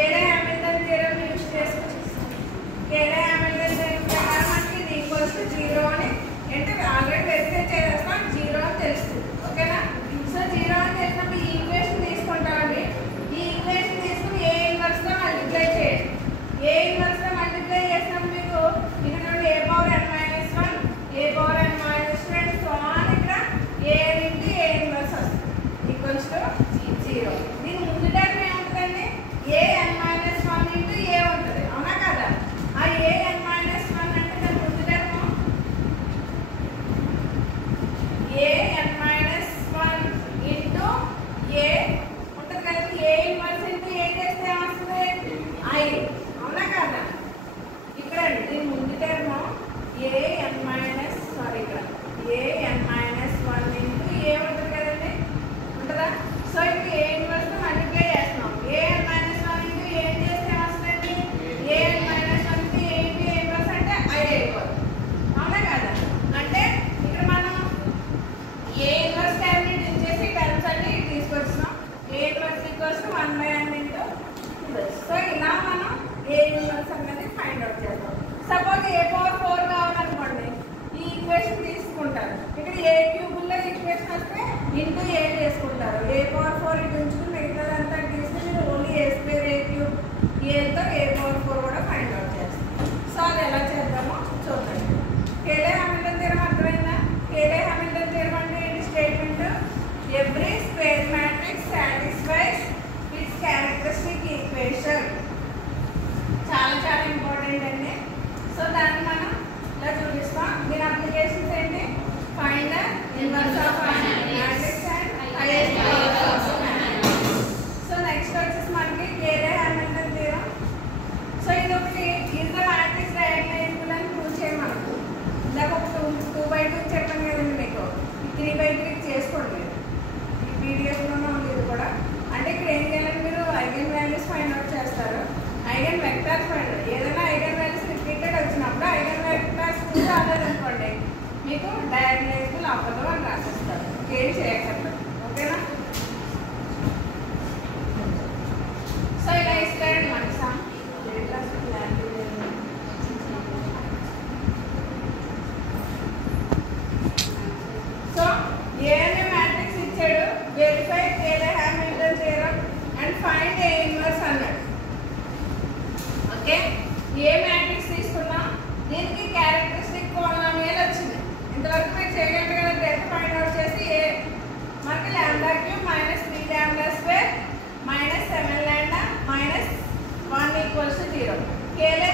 Cayley Hamilton theorem use చేసుకుని Cayley Hamilton theorem ప్రకారం మనకి ఇది ఈక్వల్స్ టు 0 అని అంటే ఆల్రెడీ వెరిఫై చేస్తాం 0 అని తెలుస్తుంది. ఓకేనా? సో 0 అని తెలిసినప్పుడు ఈ ఈక్వేషన్ తీసుకుంటామండి. ఈ ఈక్వేషన్ తీసుకుని ఏ ఇన్వర్స్ తో మల్టిప్లై చేయండి. ఏ ఇన్వర్స్ తో మల్టిప్లై చేసినప్పుడు మీకు ఇక్కడ నుండి a power n minus 1 a power n minus 2 and so on ఇక్కడ a ఇంటూ a ఇన్వర్స్ వస్తుంది ఈక్వల్స్ టు 0. దీని ముందు టర్మ్ ఏముంటుందండి? a n minus 1 into a ఉంటుంది. అవునా కదా? ఆ a n మైనస్ 1 అంటే దాని ముందు term a n minus 1 into a ఉంటుంది కదా. a ఇన్వర్స్ ఇంటూ a చేస్తే ఏమొస్తుంది? I. అవునా కదా? ఇక్కడ దీని ముందు టర్మ్ a n మైనస్ ఇక్కడ a n minus 1 into a ఉంటుంది కదండి. ఉంటుందా? సో ఇప్పుడు a ఇన్వర్స్ మల్టిప్లై చేస్తున్నాం. a n minus 1 into a చేస్తే ఏమొస్తుందండి? a n minus 1 into a into a inverse అంటే I అయిపోతుంది. అవునా కదా? అంటే ఇక్కడ మనం a ఇన్వర్స్ టర్మ్ ని ఇచ్చేసి టర్మ్స్ అన్ని తీసుకొస్తున్నాం. a inverse equals to 1/n into inverse. So ఇలా మనం a ఇన్వర్స్ అనేది ఫైండ్ అవుట్ చేస్తాం. సపోజ్ a పవర్ 4 కావాలనుకోండి, ఈ ఈక్వేషన్ తీసుకుంటారు. ఇక్కడ a క్యూబుల్లో ఈక్వేషన్ వస్తే ఇంటూ a చేసుకుంటారు. a పవర్ 4 ఇటు ఉంచుకుని మిగతాదంతా తీసుకుని మీరు only a square a cube aతో a పవర్ 4 కూడా ఫైండ్ అవుట్ చేస్తాం. సో అది ఎలా చేద్దామో చూద్దాం. కేలే హామిల్టన్ థియరం అర్థమైందా? కేలే హామిల్టన్ థియరం అంటే ఏంటి statement? Every square matrix satisfies it's characteristic equation. చాలా చాలా ఇంపార్టెంట్ అండి. సో దాన్ని మనం ఇలా చూపిస్తాం. దీని అప్లికేషన్స్ ఏంటి? Find the inverse of matrix and highest power of matrix. So next వచ్చేసి మనకి కేలే హామిల్టన్ థియరం. సో ఇది ఒకటి ఈజ్ ద మ్యాట్రిక్స్ డయాగ్నలైజబుల్ అని ప్రూవ్ చేయమనుకో. ఇందాక ఒక 2/2 చెప్పాను కదండి మీకు. 3/3 చేసుకోండి. ఈ పీడిఎఫ్లోనే ఉంది ఇది కూడా. అంటే ఇక్కడ ఏం చేయాలంటే మీరు ఐగన్ వాల్యూస్ ఫైండ్ అవుట్ చేస్తారు. Eigen vectors find out. ఏదైనా ఐగన్ వాల్యూస్ రిపీటెడ్ వచ్చినప్పుడు ఐగన్ వెక్టర్స్ రాలేదనుకోండి మీకు డయాగ్నలైజబుల్ అవ్వదు అని రాసిస్తారు. ఏం చేయకండి. ఓకేనా? సో ఇలా ఇస్తారండి మనకి సో ఏ అనే మ్యాట్రిక్స్ ఇచ్చాడు. Verify Cayley Hamilton theorem and find A inverse అన్నాడు. ఓకే, ఏ మ్యాట్రిక్స్ తీసుకున్నా దీనికి క్యారెక్టరిస్టిక్ పోలినామియల్ వచ్చింది. ఇంతవరకు మీరు చేయగలరు కదా. డెప్త్ ఫైండ్ అవుట్ చేసి ఏ మనకి λ³ minus 3λ² minus 7λ minus 1 equals to 0. Cayley